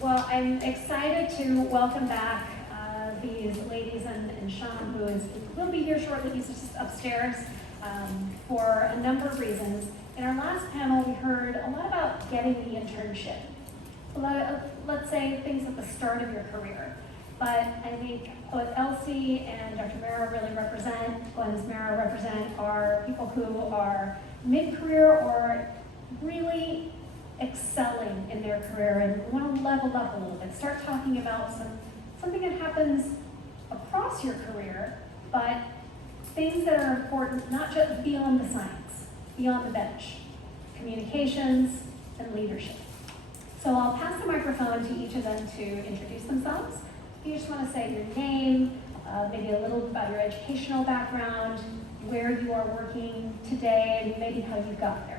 Well, I'm excited to welcome back these ladies and Sean, who will be here shortly. He's just upstairs for a number of reasons. In our last panel, we heard a lot about getting the internship. A lot of, let's say, things at the start of your career. But I think both Elsie and Dr. Mara really represent, Glenn's Mara represent, are people who are mid-career or really excelling in their career and want to level up a little bit. Start talking about something that happens across your career, but things that are important, not just beyond the science, beyond the bench, communications and leadership. So I'll pass the microphone to each of them to introduce themselves. If you just want to say your name, maybe a little about your educational background, where you are working today, and maybe how you got there.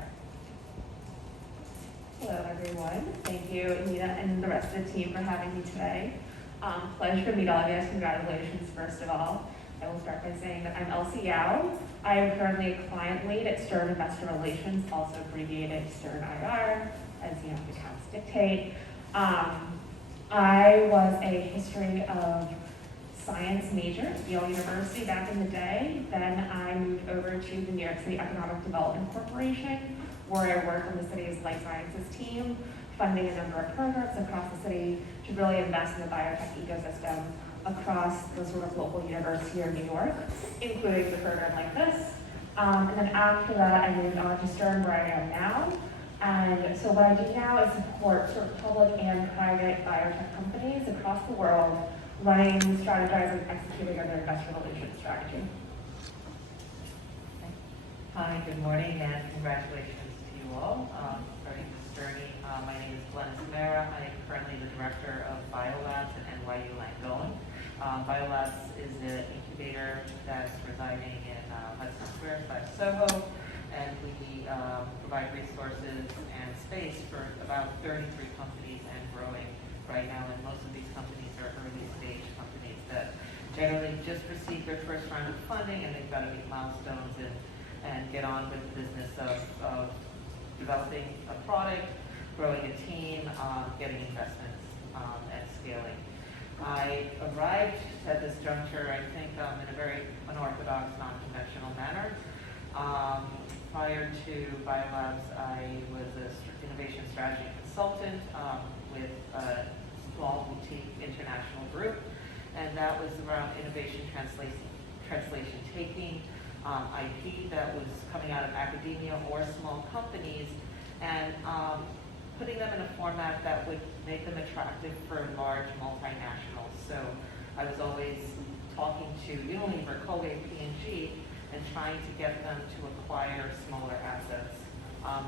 Hello, everyone. Thank you, Anita, and the rest of the team for having me today. Pleasure to meet all of you. Congratulations, first of all. I will start by saying that I'm Elsie Yao. I am currently a client lead at Stern Investor Relations, also abbreviated Stern IR, as the accounts dictate. I was a history of science major at Yale University back in the day. Then I moved over to the New York City Economic Development Corporation, where I worked on the city's life sciences team, funding a number of programs across the city to really invest in the biotech ecosystem across the sort of local university here in New York, including the program like this. And then after that, I moved on to Stern, where I am now. And so what I do now is support sort of public and private biotech companies across the world, running, strategizing, executing on their investor relations strategy. Hi, good morning, and congratulations to you all starting this journey. My name is Glenn Samara. I am currently the director of Biolabs at NYU Langone. Biolabs is an incubator that's residing in Hudson Square / Soho, and we provide resources and space for about 33 companies and growing right now, and most of these companies are early stage companies that generally just received their first round of funding, and they've got to meet milestones and get on with the business of developing a product, growing a team, getting investments, and scaling. I arrived at this juncture, I think, in a very unorthodox, non-conventional manner. Prior to Biolabs, I was an innovation strategy consultant with a small boutique international group, and that was around innovation translation, taking IP that was coming out of academia or small companies and putting them in a format that would make them attractive for large multinationals. So I was always talking to Unilever, Colgate, P&G, and trying to get them to acquire smaller assets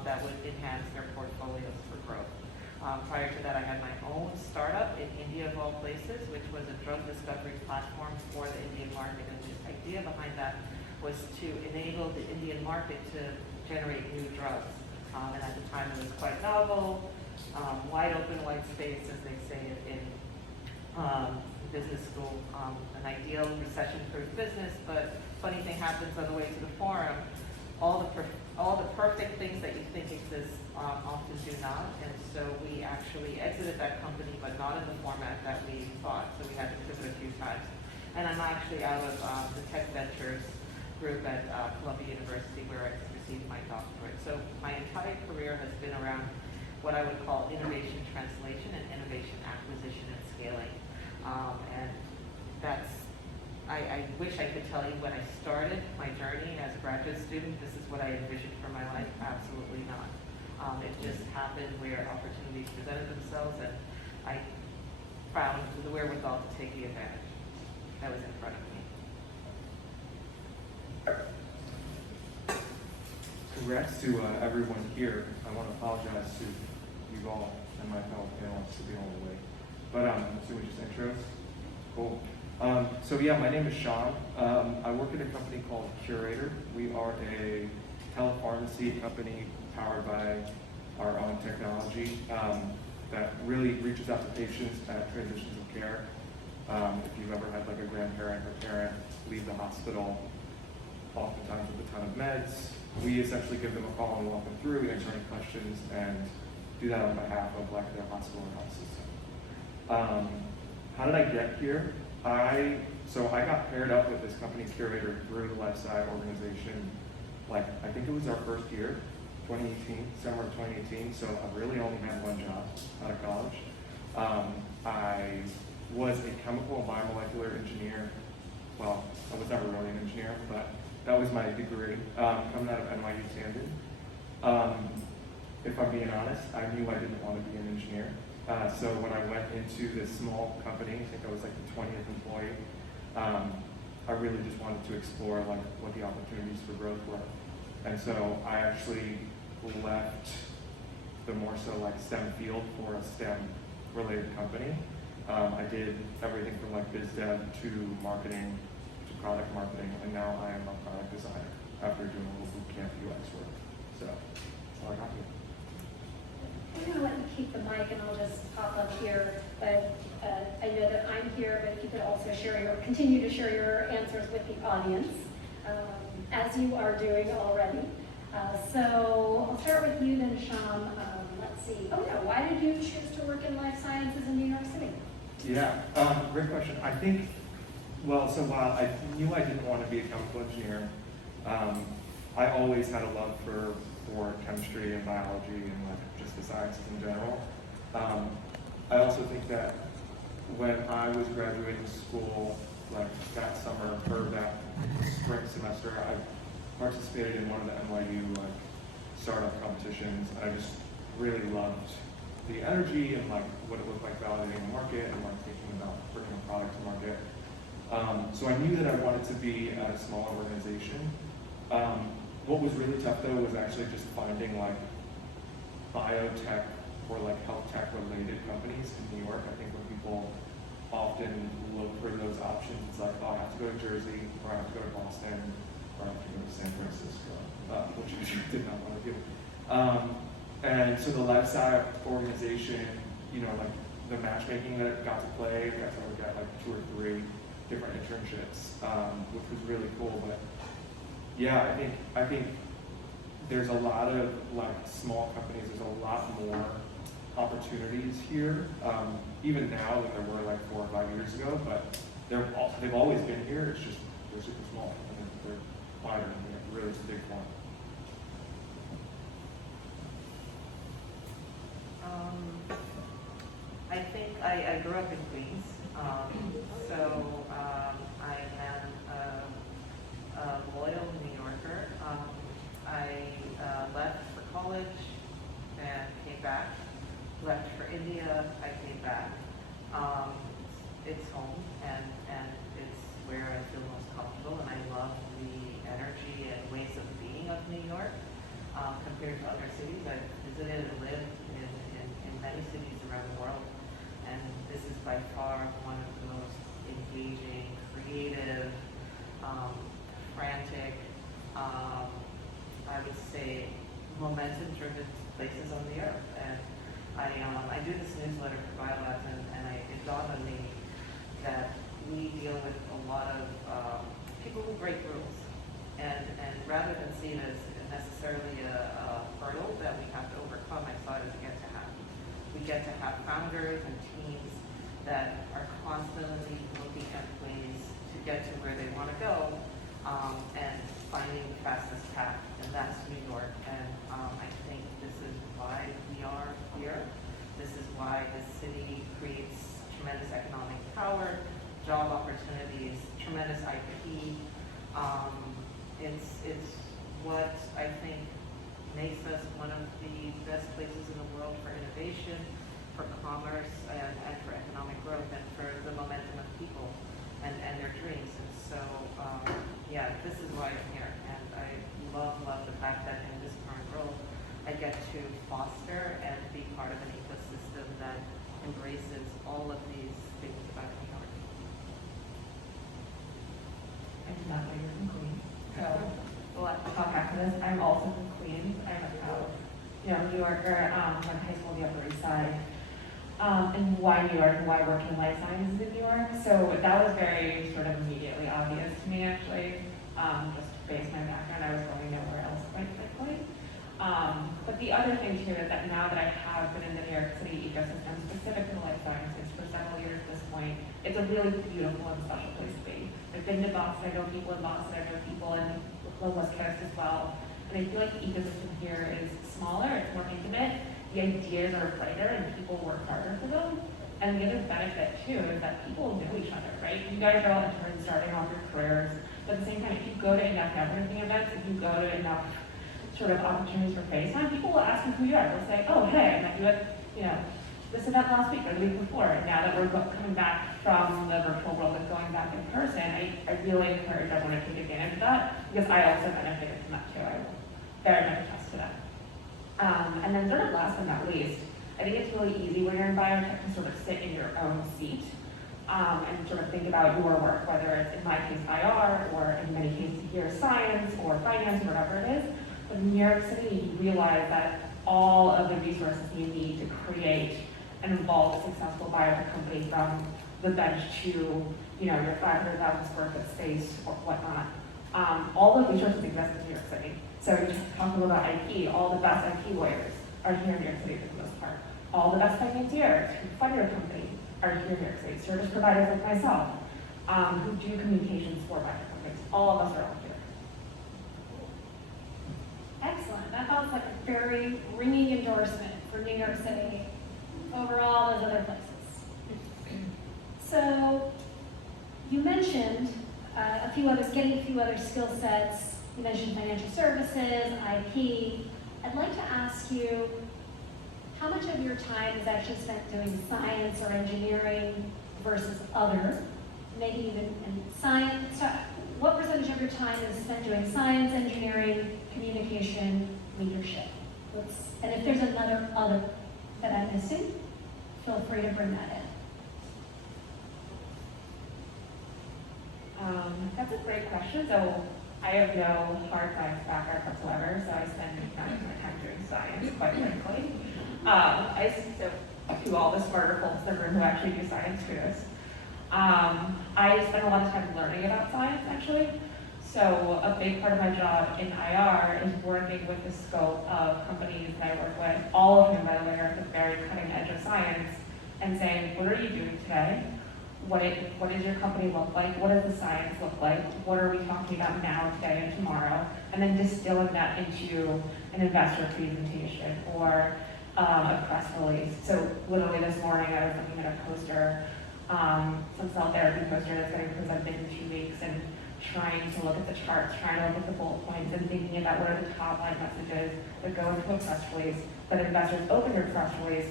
that would enhance their portfolios for growth. Prior to that, I had my own startup in India, of all places, which was a drug discovery platform for the Indian market. And the idea behind that was to enable the Indian market to generate new drugs. And at the time, it was quite novel, wide open white space, as they say it in business school, an ideal recession-proof business, but funny thing happens on the way to the forum. All the perfect things that you think exist often do not, and so we actually exited that company, but not in the format that we thought, so we had to pivot a few times. And I'm actually out of the Tech Ventures group at Columbia University, where I received my doctorate. So my entire career has been around what I would call innovation translation and innovation acquisition and scaling. And that's, I wish I could tell you when I started my journey as a graduate student, this is what I envisioned for my life. Absolutely not. It just happened where opportunities presented themselves, and I found the wherewithal to take the advantage that was in front of me. Congrats to everyone here. I want to apologize to you all and my fellow panelists to be on the way. But so we just intros. Cool. So yeah, my name is Sean. I work at a company called Curator. We are a telepharmacy company powered by our own technology that really reaches out to patients at transitions of care. If you've ever had like a grandparent or parent leave the hospital, oftentimes with a ton of meds, we essentially give them a call and walk them through, answer any questions, and do that on behalf of like their hospital or health system. How did I get here? So I got paired up with this company curator through the LifeSci organization. Like, I think it was our first year, 2018, summer of 2018. So I really only had one job out of college. I was a chemical and biomolecular engineer. Well, I was never really an engineer, but that was my degree, coming out of NYU Camden. If I'm being honest, I knew I didn't want to be an engineer. So when I went into this small company, I think I was like the 20th employee, I really just wanted to explore like what the opportunities for growth were. And so I actually left the more so like STEM field for a STEM related company. I did everything from like biz dev to marketing to product marketing, and now I am a product designer after doing a little boot camp UX work. So that's all I got here. I'm going to let you keep the mic and I'll just pop up here, but I know that I'm here, but you could also continue to share your answers with the audience, as you are doing already. So I'll start with you then, Sham. Let's see. Oh no, why did you choose to work in life sciences in New York City? Yeah, great question. I think, well, so while I knew I didn't want to be a chemical engineer, I always had a love for chemistry and biology and like just the sciences in general. I also think that when I was graduating school, like that summer or that spring semester, I participated in one of the NYU like startup competitions. I just really loved the energy and like what it looked like validating the market and like thinking about bringing a product to market. So I knew that I wanted to be at a smaller organization. What was really tough though was actually just finding like biotech or like health tech related companies in New York. I think when people often look for those options, it's like, oh, I have to go to Jersey, or I have to go to Boston, or I have to go to San Francisco, which I did not want to do. And so the LifeSci organization, you know, like the matchmaking that it got to play, I got to look at like 2 or 3 different internships, which was really cool. But yeah, I think there's a lot of like small companies. There's a lot more opportunities here, even now than there were like 4 or 5 years ago. But they've always been here. It's just they're super small. I mean, they're wider and really it's a big one. I think I grew up in Queens, so I am a loyal New Yorker. I left for college and came back. Left for India, I came back. It's home and it's where I feel most comfortable, and I love the energy and ways of being of New York compared to other cities. I've visited and lived in many cities around the world, and this is by far one of the most engaging, creative, frantic, I would say momentum-driven places on the earth. And I do this newsletter for BioLabs, and it dawned on me that we deal with a lot of people who break rules, and rather than see it as necessarily a hurdle that we have to overcome, I saw it as a get to have. We get to have founders and teams that are constantly looking at ways to get to where they want to go, and finding the fastest path, and that's New York. And I think this is why we are here. This is why this city creates tremendous economic power, job opportunities, tremendous IP. It's what I think makes us one of the best places in the world for innovation, for commerce, and for economic growth, and for the momentum of people and their dreams. And so, yeah, this is why I'm here. And I love the fact that in this current role, I get to foster and be part of an ecosystem that embraces all of these things about New York. I did not know you were from Queens, so we'll have to talk after this. I'm also from Queens. I'm a proud, New Yorker. Went to high school on the Upper East Side. And why New York and why working in life sciences in New York? So that was very sort of immediately obvious to me, actually. Just based on my background, I was going nowhere else quite quickly. But the other thing too is that now that I have been in the New York City ecosystem, specific to life sciences for several standpoint, it's a really beautiful and special place to be. I've been to Boston, I know people in Boston, I know people in the West Coast as well, and I feel like the ecosystem here is smaller, it's more intimate, the ideas are brighter, and people work harder for them. And the other benefit too is that people know each other, right? You guys are all interns starting off your careers, but at the same time, if you go to enough networking events, if you go to enough sort of opportunities for FaceTime, people will ask you who you are. They'll say, oh, hey, I met you at, this event last week or the week before. And now that we're coming back from the virtual world and going back in person, I really encourage everyone to take advantage of that because I also benefited from that too. I will very much attest to that. And then sort of last but not least, I think it's really easy when you're in biotech to sort of sit in your own seat and sort of think about your work, whether it's in my case IR or in many cases here science or finance or whatever it is. But in New York City, you realize that all of the resources you need to create and evolve a successful biotech company from the bench to your 500,000 square foot space or whatnot. All the resources exist in New York City. So you talk about IP, all the best IP lawyers are here in New York City for the most part. All the best financiers who fund your company are here in New York City. Service providers like myself who do communications for biotech companies. All of us are all here. Excellent. That sounds like a very ringing endorsement for New York City over all those other places. So you mentioned getting a few other skill sets. You mentioned financial services, IP. I'd like to ask you, how much of your time is actually spent doing science or engineering versus other? Maybe even in science. So what percentage of your time is spent doing science, engineering, communication, leadership? And if there's another other that I'm missing, feel free to bring that in. That's a great question. So I have no hard science background whatsoever, so I spend 90% of my time doing science, quite frankly. So to all the smarter folks in the room who actually do science, kudos. I spend a lot of time learning about science, actually. So a big part of my job in IR is working with the scope of companies that I work with, all of whom, by the way, are at the very cutting edge of science, and saying, what are you doing today? What does your company look like? What does the science look like? What are we talking about now, today, and tomorrow? And then distilling that into an investor presentation or a press release. So literally this morning I was looking at a poster, some cell therapy poster that's getting presented in 2 weeks, and trying to look at the charts, trying to look at the bullet points, and thinking about what are the top line messages that go into a press release, that investors open your press release,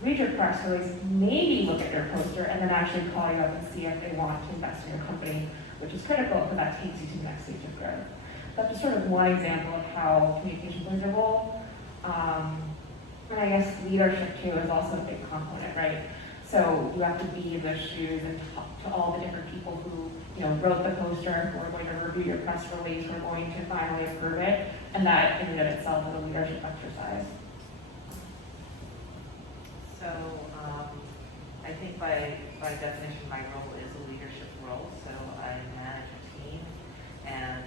read your press release, maybe look at your poster, and then actually call you up and see if they want to invest in your company, which is critical because that takes you to the next stage of growth. That's just sort of one example of how communication plays a role. And I guess leadership too is also a big component, right? So you have to be in those shoes and talk to all the different people who wrote the poster, who are going to review your press release, who are going to finally approve it, and that in and of itself is a leadership exercise. So I think by definition, my role is a leadership role. So I manage a team, and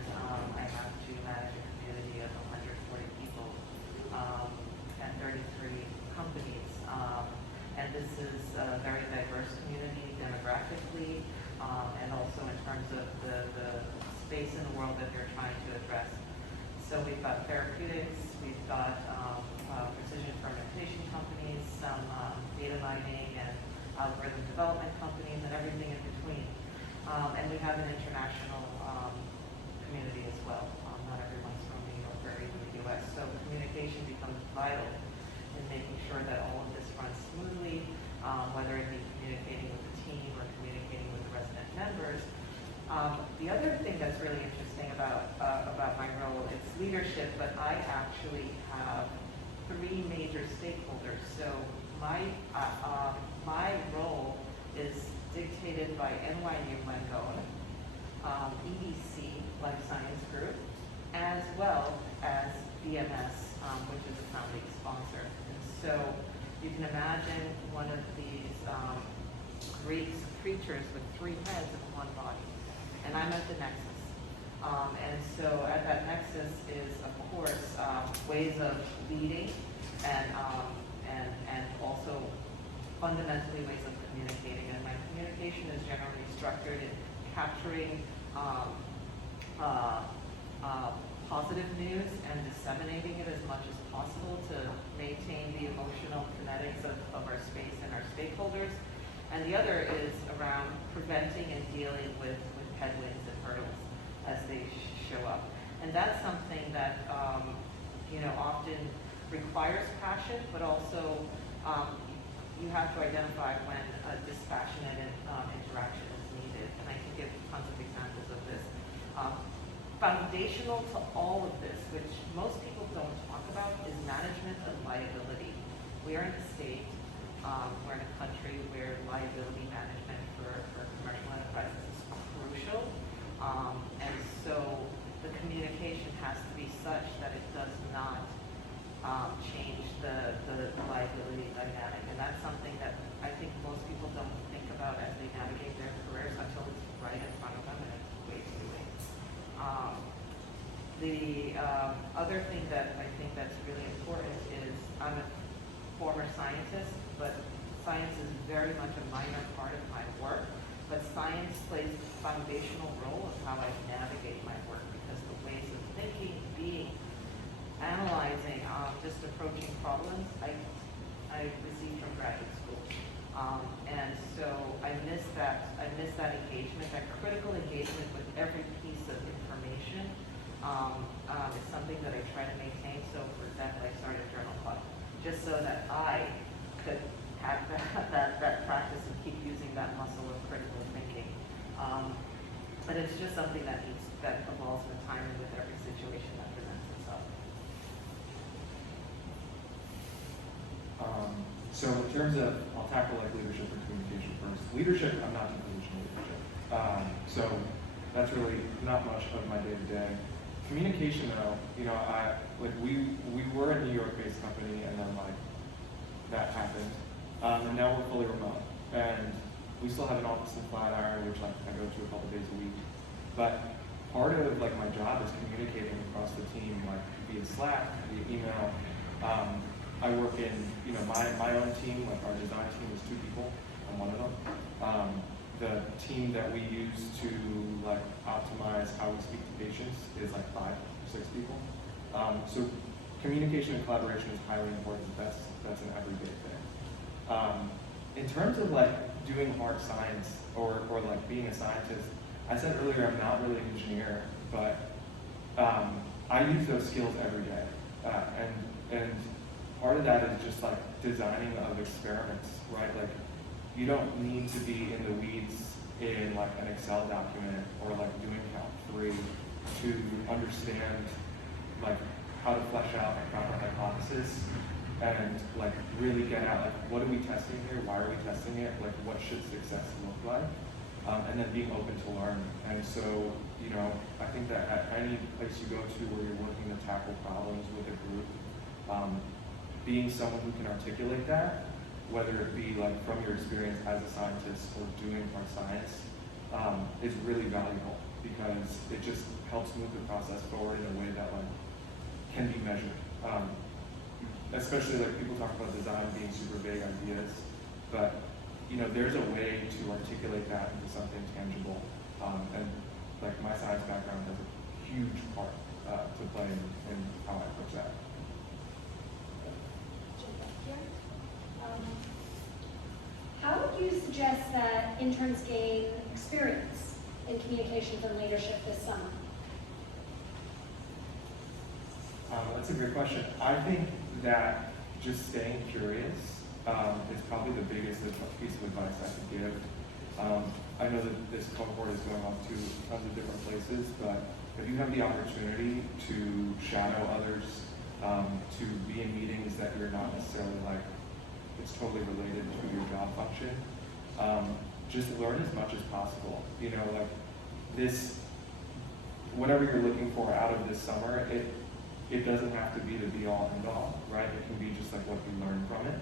I have to manage a community of 140 people and 33 companies. And this is a very diverse community demographically, and also in terms of the space in the world that they're trying to address. So we've got therapeutics, we've got precision fermentation companies, some data mining and algorithm development companies, and everything in between. And we have an international community as well. Not everyone's from New York or even the US. So communication becomes vital in making sure that all of this runs smoothly, whether it be communicating with the team or communicating with the resident members. The other thing that's really interesting about my role is leadership, but I actually have 3 major stakeholders. So my role is dictated by NYU Langone, EDC, Life Science Group, as well as BMS, which is a founding sponsor. And so you can imagine one of these Greek creatures with 3 heads and 1 body. And I'm at the nexus. And so at that nexus is, of course, ways of leading and also fundamentally ways of communicating, and my communication is generally structured in capturing positive news and disseminating it as much as possible to maintain the emotional kinetics of our space and our stakeholders. And the other is around preventing and dealing with headwinds and hurdles as they show up. And that's something that often requires passion, but also you have to identify when a dispassionate interaction is needed. And I can give tons of examples of this. Foundational to all of this, which most people don't talk about, is management of liability. We are in a state, we're in a country where liability management for commercial enterprises is crucial. And so the communication has to be such that it does not change the liability dynamic. And that's something that I think most people don't think about as they navigate their careers until it's right in front of them and it's way too late. The other thing that I think that's really important is I'm a former scientist, but science is very much a minor part of my work. But science plays a foundational role of how I navigate my work, because the ways of thinking, being, analyzing, just approaching problems, I received from graduate school. And so I miss that engagement, that critical engagement with every piece of information. Is something that I try to maintain. So for example, I started Journal Club just so that I could have that practice and keep using that muscle of critical thinking. But it's just something that evolves with time and with every situation that presents itself. So in terms of, I'll tackle like leadership and communication first. Leadership, I'm not in position of leadership. So that's really not much of my day to day. Communication though, we were a New York-based company, and then that happened, and now we're fully remote, and we still have an office in Flatiron, which I go to a couple days a week. But part of my job is communicating across the team, via Slack, via email. I work in my own team, our design team is 2 people. I'm one of them. The team that we use to optimize how we speak to patients is 5 or 6 people. So communication and collaboration is highly important. That's an everyday thing. In terms of doing hard science or being a scientist, I said earlier I'm not really an engineer, but I use those skills every day. And part of that is just designing of experiments, right? You don't need to be in the weeds in an Excel document or doing Calc 3 to understand how to flesh out a proper hypothesis and really get out what are we testing here, why are we testing it, what should success look like, and then being open to learn. And so I think that at any place you go to where you're looking to tackle problems with a group, being someone who can articulate that, whether it be from your experience as a scientist or doing hard science, is really valuable, because it just helps move the process forward in a way that can be measured. Especially people talk about design being super vague ideas, but there's a way to articulate that into something tangible. And my science background has a huge part to play in how I approach that. How would you suggest that interns gain experience in communications and leadership this summer? That's a great question. I think that just staying curious is probably the biggest piece of advice I could give. I know that this cohort is going off to tons of different places, but if you have the opportunity to shadow others, to be in meetings that you're not necessarily it's totally related to your job function, just learn as much as possible. This, whatever you're looking for out of this summer, it doesn't have to be the be all end all, right? It can be just what you learn from it.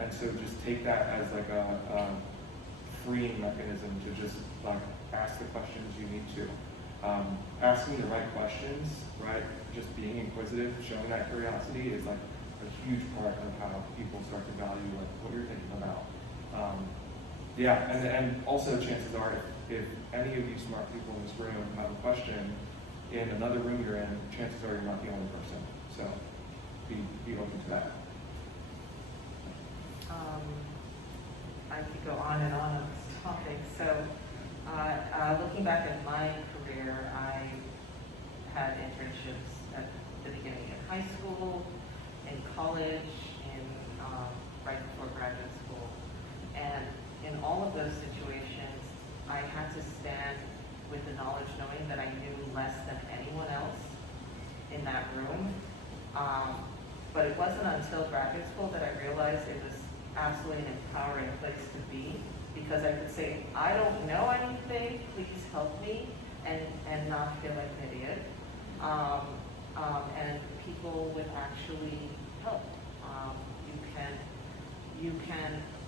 And so just take that as a freeing mechanism to just ask the questions you need to. Asking the right questions, right? Just being inquisitive, showing that curiosity is a a huge part of how people start to value like what you're thinking about. Yeah, and also chances are, if any of you smart people in this room have a question in another room you're in, chances are you're not the only person. So be open to that. I could go on and on this topic. So, looking back at my career, I had internships at the beginning of high school, in college, in right before graduate school, and in all of those situations, I had to stand with the knowledge, knowing that I knew less than anyone else in that room. But it wasn't until graduate school that I realized it was absolutely an empowering place to be, because I could say, I don't know anything, please help me, and not feel like an idiot. And people would actually help.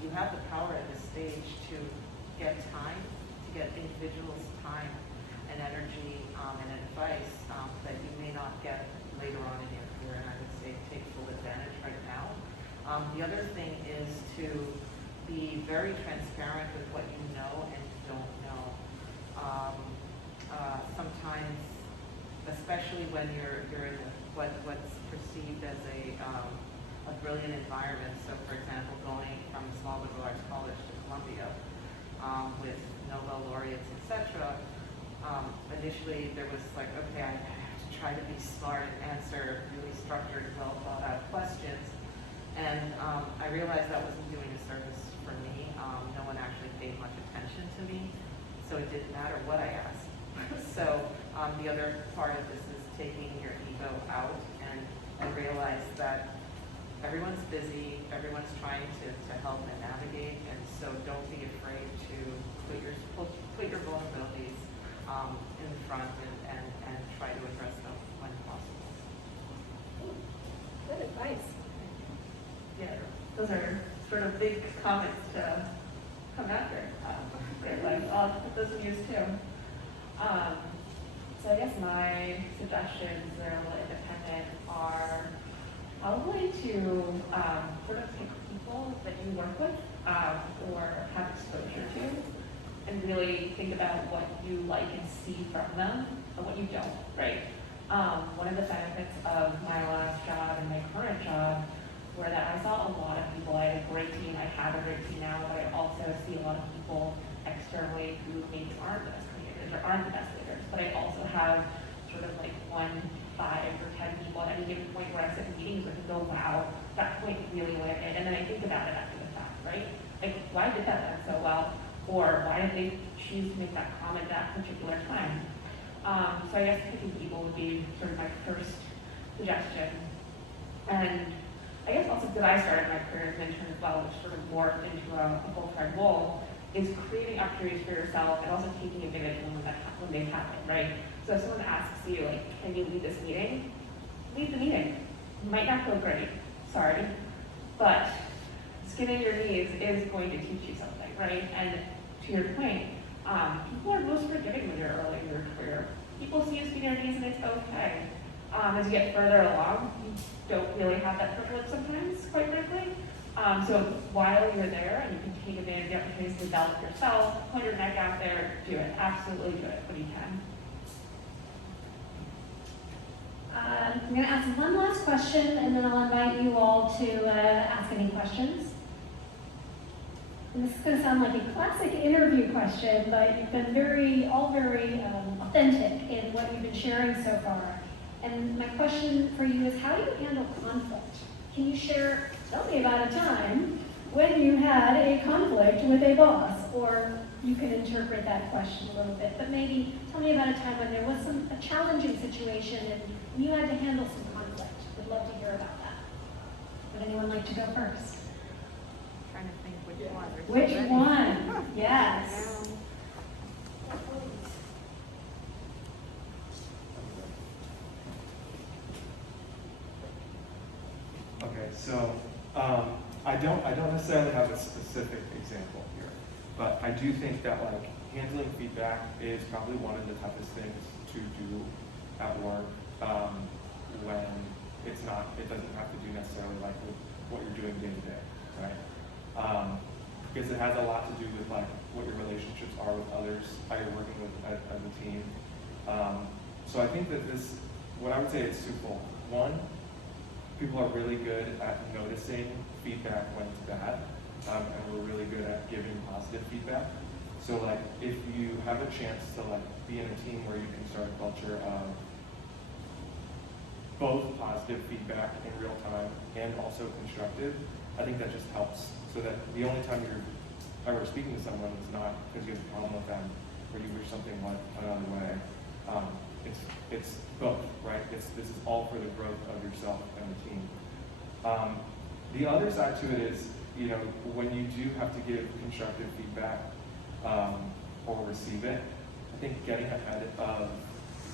You have the power at this stage to get time, to get individuals' time and energy and advice that you may not get later on in your career, and I would say take full advantage right now. The other thing is to be very transparent with what you know and don't know. Sometimes, especially when you're in what's perceived as a brilliant environment. So, for example, going from a small liberal arts college to Columbia with Nobel laureates, etc. Initially, there was like, okay, I have to try to be smart and answer really structured, well thought out questions. And I realized that wasn't doing a service for me. No one actually paid much attention to me, so it didn't matter what I asked. So the other part of this is taking your ego out and realize that everyone's busy, everyone's trying to help and navigate, and so don't be afraid to put your vulnerabilities in front and try to address them when possible. Good advice. Yeah, those are sort of big comments to come after. Great life. I'll put those in use too. So I guess my suggestions that are a little independent are probably to sort of pick people that you work with or have exposure to, and really think about what you like and see from them and what you don't, right? One of the benefits of my last job and my current job were that I saw a lot of people. I had a great team, I have a great team now, but I also see a lot of people externally who maybe aren't the best leaders or aren't the best leaders, but I also have sort of like 1 to 5 or 10 people at any given point where I sit in meetings with and go, wow, that point really landed, and then I think about it after the fact, right? Like, why did that land so well? Or why did they choose to make that comment at that particular time? So I guess picking people would be sort of my first suggestion. And I guess also because I started my career as an intern as well, which sort of morphed into a full-time role, is creating opportunities for yourself and also taking advantage of them when they happen, right? So if someone asks you, like, can you lead this meeting? Lead the meeting. It might not go great, sorry, but skin in your knees is going to teach you something, right? And to your point, people are most forgiving when you're early in your career. People see you skin in your knees and it's okay. As you get further along, you don't really have that privilege sometimes, quite frankly. So while you're there and you can take advantage of the opportunities to develop yourself, put your neck out there, do it. Absolutely do it when you can. I'm going to ask one last question, and then I'll invite you all to ask any questions. And this is going to sound like a classic interview question, but you've been all very authentic in what you've been sharing so far. And my question for you is, how do you handle conflict? Can you tell me about a time when you had a conflict with a boss, or you can interpret that question a little bit, but maybe tell me about a time when there was a challenging situation and you had to handle some conflict. Would love to hear about that. Would anyone like to go first? Trying to think which one. Which one? Yes. Okay, so I don't necessarily have a specific example here, but I do think that like handling feedback is probably one of the toughest things to do at work when It's not, it doesn't have to do necessarily like with what you're doing day to day, right? Because it has a lot to do with like what your relationships are with others, how you're working with as a team. So I think that this, what I would say is twofold. One, people are really good at noticing feedback when it's bad, and we're really good at giving positive feedback. So like if you have a chance to like be in a team where you can start a culture of both positive feedback in real time and also constructive, I think that just helps. So that the only time you're ever speaking to someone is not because you have a problem with them or you wish something went another way. It's both, right? This is all for the growth of yourself and the team. The other side to it is, you know, when you do have to give constructive feedback or receive it, I think getting ahead of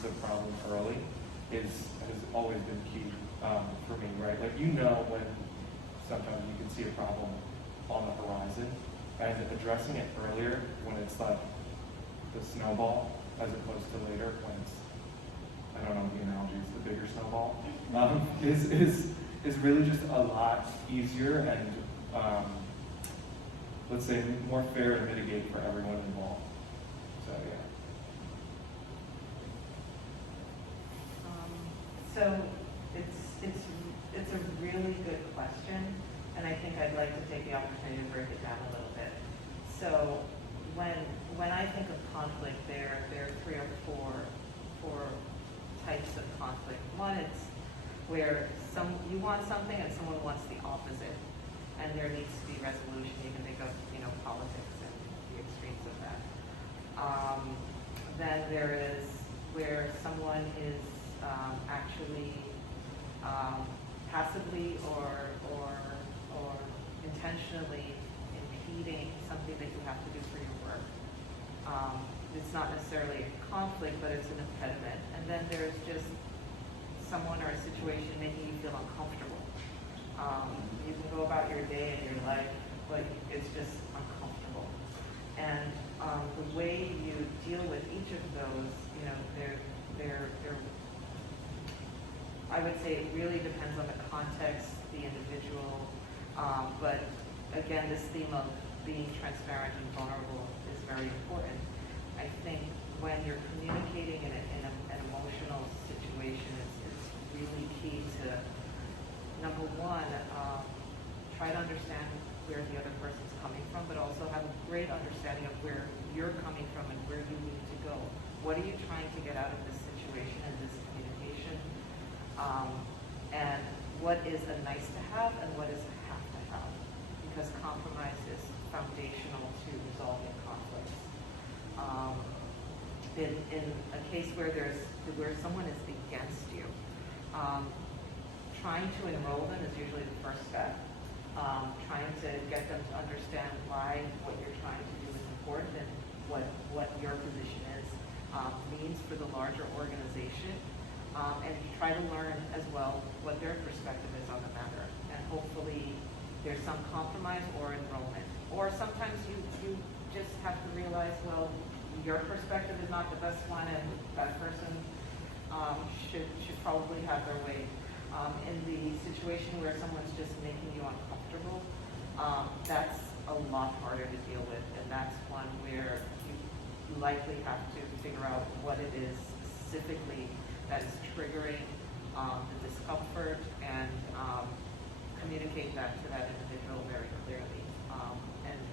the problem early has always been key for me, right? Like, you know, when sometimes you can see a problem on the horizon, and addressing it earlier when it's like the snowball as opposed to later when it's, I don't know the analogy, it's the bigger snowball, is really just a lot easier and let's say more fair to mitigate for everyone involved. So yeah. So it's a really good question, and I think I'd like to take the opportunity to break it down a little bit. So when I think of conflict, there are three or four types of conflict. One, it's where you want something and someone wants the opposite, and there needs to be resolution. You can think of, you know, politics and the extremes of that. Then there is where someone is actually passively or intentionally impeding something that you have to do for your work. It's not necessarily a conflict, but it's an impediment. And then there's just someone or a situation making you feel uncomfortable. You can go about your day and your life, but it's just uncomfortable. And the way you deal with each of those, you know, they're I would say it really depends on the context, the individual, but again, this theme of being transparent and vulnerable is very important. I think when you're communicating in an emotional situation, it's really key to, number one, try to understand where the other person's coming from, but also have a great understanding of where you're coming from and where you need to go. What are you trying to get out of this situation and this communication? And what is a nice to have and what is a have to have? Because compromise is foundational to resolving conflicts. In a case where someone is against you, trying to enroll them is usually the first step. Trying to get them to understand why what you're trying to do is important and what your position is means for the larger organization, and try to learn as well what their perspective is on the matter. And hopefully there's some compromise or enrollment. Or sometimes you just have to realize, well, your perspective is not the best one, and that person should probably have their way. In the situation where someone's just making you uncomfortable, that's a lot harder to deal with, and that's one where you likely have to figure out what it is specifically that is triggering the discomfort and communicate that to that individual very clearly.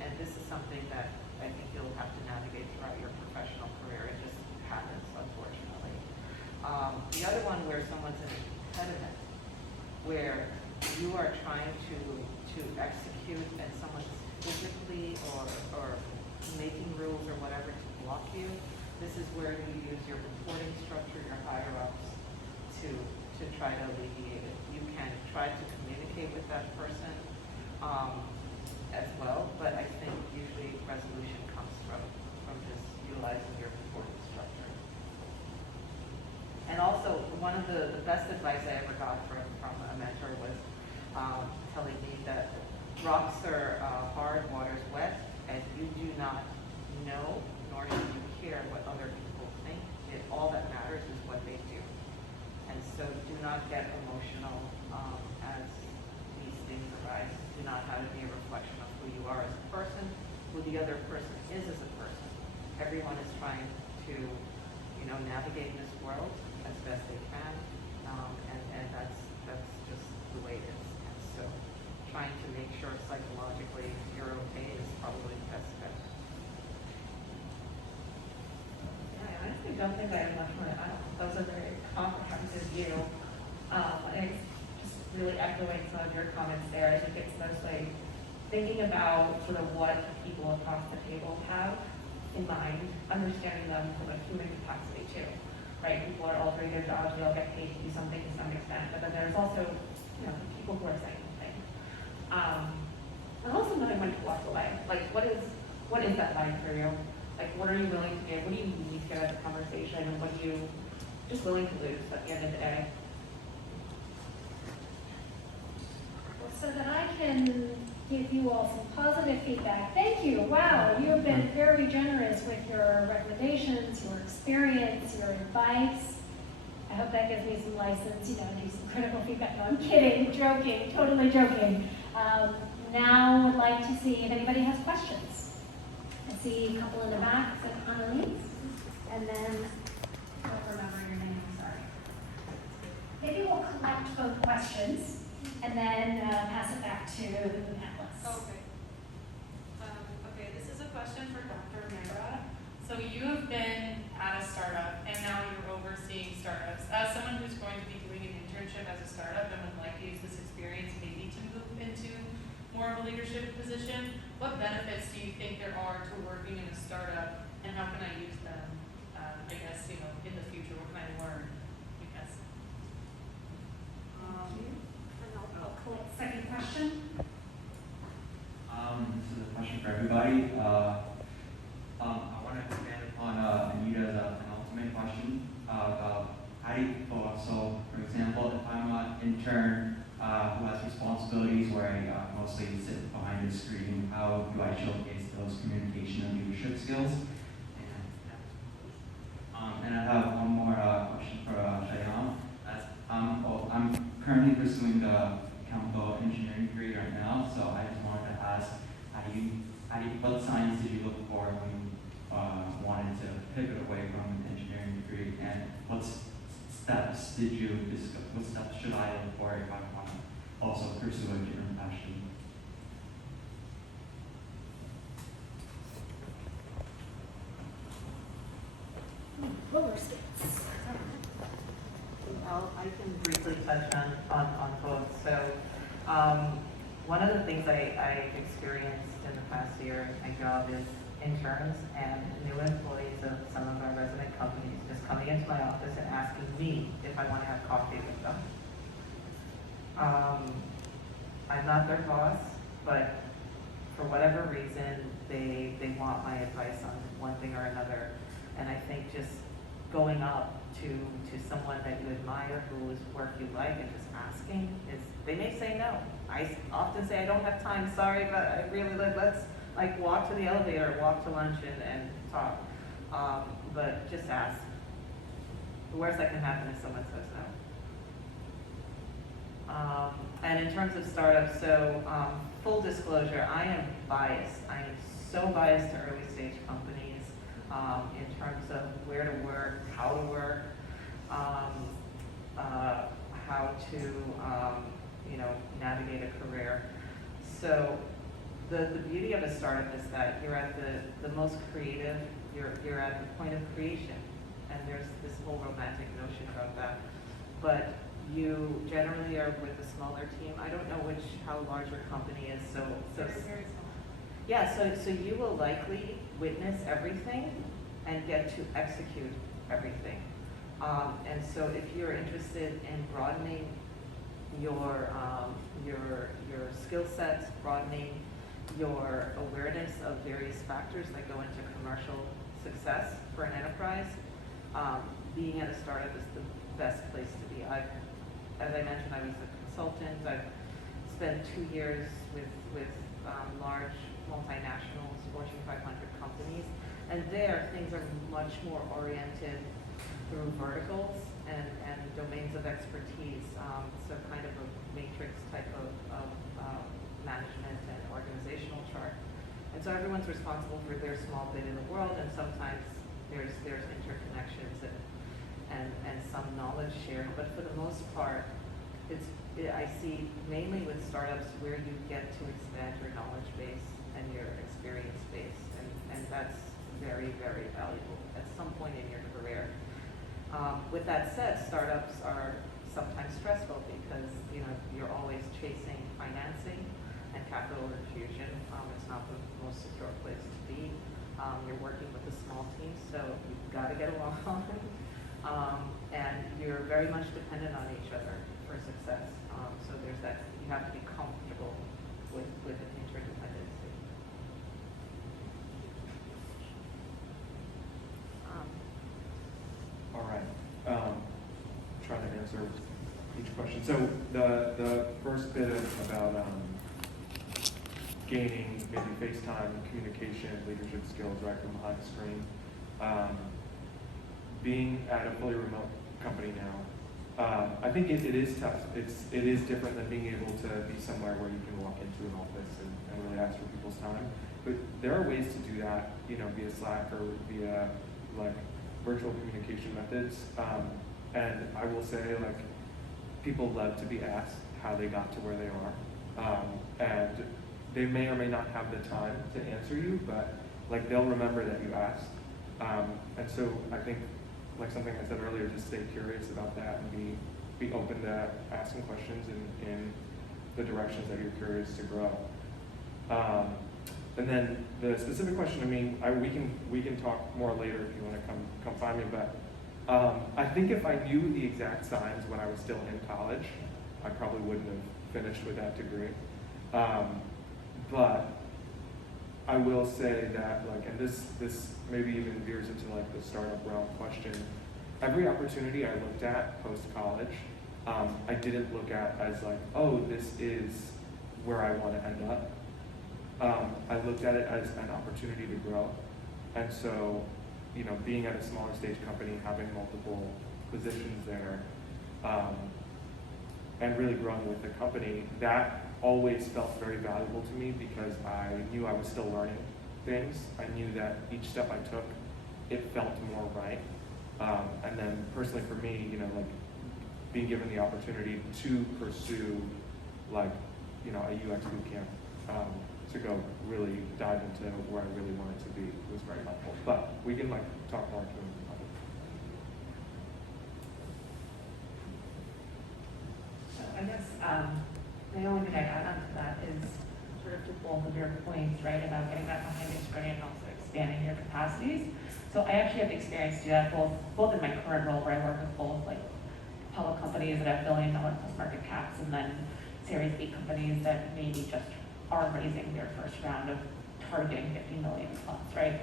And this is something that I think you'll have to navigate throughout your professional career. It just happens, unfortunately. The other one where someone's an impediment, where you are trying to execute and someone's physically or making rules or whatever to block you. This is where you use your reporting structure, your higher-ups, to try to alleviate it. You can try to communicate with that person as well, but I think usually resolution comes from just utilizing your reporting structure. And also, one of the best advice I ever got from a mentor was telling me that rocks are hard, water's wet, and you do not know, nor should you care what other people think. All that matters is what they do. And so do not get emotional who the other person is as a person. Everyone is trying to, navigate this world as best they can, and that's just the way it is. And so trying to make sure psychologically you're okay is probably the best bet. Yeah, I honestly don't think I have much more to add. That was a very comprehensive view. And it's just really echoing some of your comments there. I think it's mostly thinking about sort of what the people across the table have in mind, understanding them from a human capacity too, right? People are all doing their jobs, we all get paid to do something to some extent, but then there's also, people who are saying things. And also knowing when to walk away. Like, what is that line for you? Like, what are you willing to give? What do you need to get out of the conversation? And what are you just willing to lose at the end of the day? So that I can give you all some positive feedback. Thank you. Wow, you have been very generous with your recommendations, your experience, your advice. I hope that gives me some license, to do some critical feedback. No, I'm kidding, joking, totally joking. Now would like to see if anybody has questions. I see a couple in the back, so Annalise, and then, I don't remember your name, I'm sorry. Maybe we'll collect both questions and then pass it back to the panelists. Okay. Okay, this is a question for Dr. Mehra. So you have been at a startup and now you're overseeing startups. As someone who's going to be doing an internship as a startup and would like to use this experience maybe to move into more of a leadership position, what benefits do you think there are to working in a startup and how can I use them, I guess, in the future? What can I learn? I guess. And I'll collect the second question. This is a question for everybody. I want to expand upon Anita's penultimate question about how do you so for example, if I'm an intern who has responsibilities where I mostly sit behind the screen, how do I showcase those communication and leadership skills? And I have one more question for Shyam. I'm currently pursuing the chemical engineering degree right now, so I just wanted to ask, what science did you look for when you wanted to pivot away from an engineering degree, and what steps should I look for if I want to also pursue a different passion? Roller skates. I can briefly touch on both. So one of the things I experienced in the past year in my job is interns and new employees of some of our resident companies just coming into my office and asking me if I want to have coffee with them. I'm not their boss, but for whatever reason, they want my advice on one thing or another. And I think just going up to someone that you admire, whose work you like, and just asking they may say no. I often say, I don't have time, sorry, but I really let's walk to the elevator, walk to lunch and talk. But just ask. The worst that can happen is someone says no. And in terms of startups, so full disclosure, I am biased. I am so biased to early stage companies in terms of where to work, how to work, how to navigate a career. So the beauty of a startup is that you're at the most creative, you're at the point of creation, and there's this whole romantic notion about that. But you generally are with a smaller team. I don't know how large your company is, so Very, very small. yeah, so you will likely witness everything and get to execute everything. And so if you're interested in broadening your skill sets, broadening your awareness of various factors that go into commercial success for an enterprise, being at a startup is the best place to be. As I mentioned, I was a consultant. I've spent 2 years with large multinationals, Fortune 500 companies, and there things are much more oriented through verticals and domains of expertise, so kind of a matrix type of management and organizational chart. And so everyone's responsible for their small bit in the world, and sometimes there's interconnections and some knowledge shared, but for the most part, I see mainly with startups where you get to expand your knowledge base and your experience base, and that's very, very valuable at some point in your career. With that said, startups are sometimes stressful because you're always chasing financing and capital infusion. It's not the most secure place to be. You're working with a small team, so you've got to get along. And you're very much dependent on each other for success. So there's that, you have to be comfortable with an interdependency. All right. Trying to answer each question. So the first bit about gaining maybe FaceTime communication, leadership skills right from behind the screen. Being at a fully remote company now, I think it is tough. It is different than being able to be somewhere where you can walk into an office and really ask for people's time. But there are ways to do that, via Slack or via like virtual communication methods. And I will say, like, people love to be asked how they got to where they are. And they may or may not have the time to answer you, but like they'll remember that you asked. And so I think, like something I said earlier, just stay curious about that and be open to asking questions in the directions that you're curious to grow. And then the specific question, we can talk more later if you want to come find me, but I think if I knew the exact signs when I was still in college, I probably wouldn't have finished with that degree. But I will say that, like, and this maybe even veers into like the startup realm question. Every opportunity I looked at post-college, I didn't look at as like, oh, this is where I want to end up. I looked at it as an opportunity to grow. And so, being at a smaller stage company, having multiple positions there, and really growing with the company, that always felt very valuable to me because I knew I was still learning things. I knew that each step I took, it felt more right. And then personally for me, like being given the opportunity to pursue like, a UX bootcamp, to go really dive into where I really wanted to be was very helpful. But we can like talk more to it. So I guess the only thing I'd add on to that is sort of to both of your points, right, about getting back behind the screen and also expanding your capacities. So I actually have the experience to do that both in my current role where I work with both like public companies that have $1 billion plus market caps and then Series B companies that maybe just are raising their first round of targeting 50 million plus, right?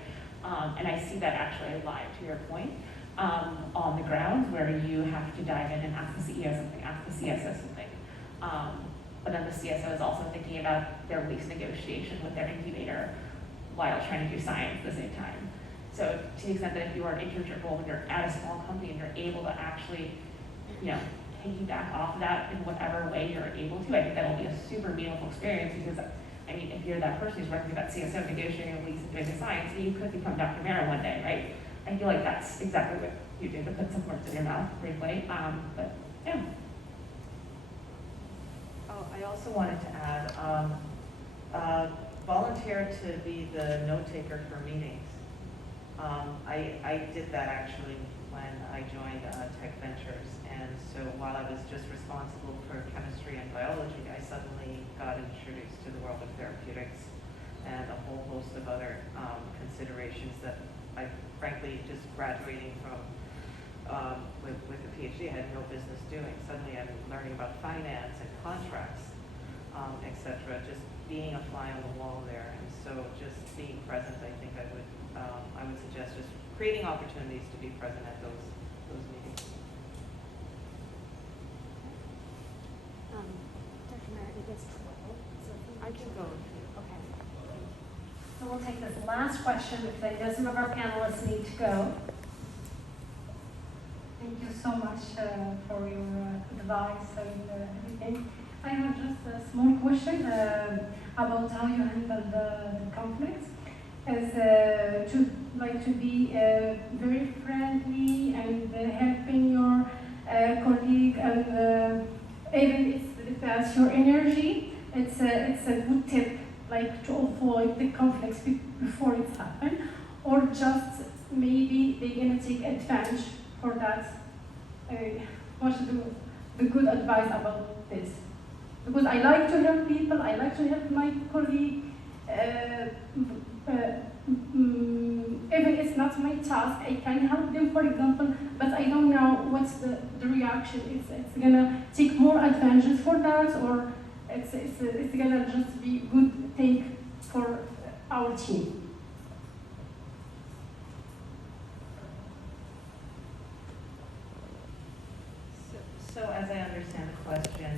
And I see that actually live, to your point, on the ground where you have to dive in and ask the CEO something, ask the CSO something. But then the CSO is also thinking about their lease negotiation with their incubator while trying to do science at the same time. So to the extent that if you are an internship role and you're at a small company and you're able to actually, piggyback off of that in whatever way you're able to, I think that'll be a super meaningful experience because, if you're that person who's working about CSO negotiating a lease and doing the science, you could become Dr. Mara one day, right? I feel like that's exactly what you do, to put some words in your mouth briefly, but yeah. Oh, I also wanted to add, volunteer to be the note taker for meetings. I did that actually when I joined Tech Ventures, and so while I was just responsible for chemistry and biology, I suddenly got introduced to the world of therapeutics and a whole host of other considerations that I frankly just graduating from with a PhD I had no business doing. Suddenly I'm learning about finance and contracts, etc. Just being a fly on the wall there, and so just being present. I think I would suggest just creating opportunities to be present at those meetings. Dr. Merritt, it is 12, so I can go. Okay. So we'll take this last question because I know some of our panelists need to go. Thank you so much for your advice and everything. I have just a small question about how you handle the conflicts. As to be very friendly and helping your colleague, and even if that's your energy, it's a good tip, like to avoid the conflicts before it happens, or just maybe they're gonna take advantage for that. What's the good advice about this? Because I like to help people, I like to help my colleague. Even it's not my task, I can help them, for example, but I don't know what's the reaction. It's gonna take more advantages for that, or it's gonna just be good thing for our team.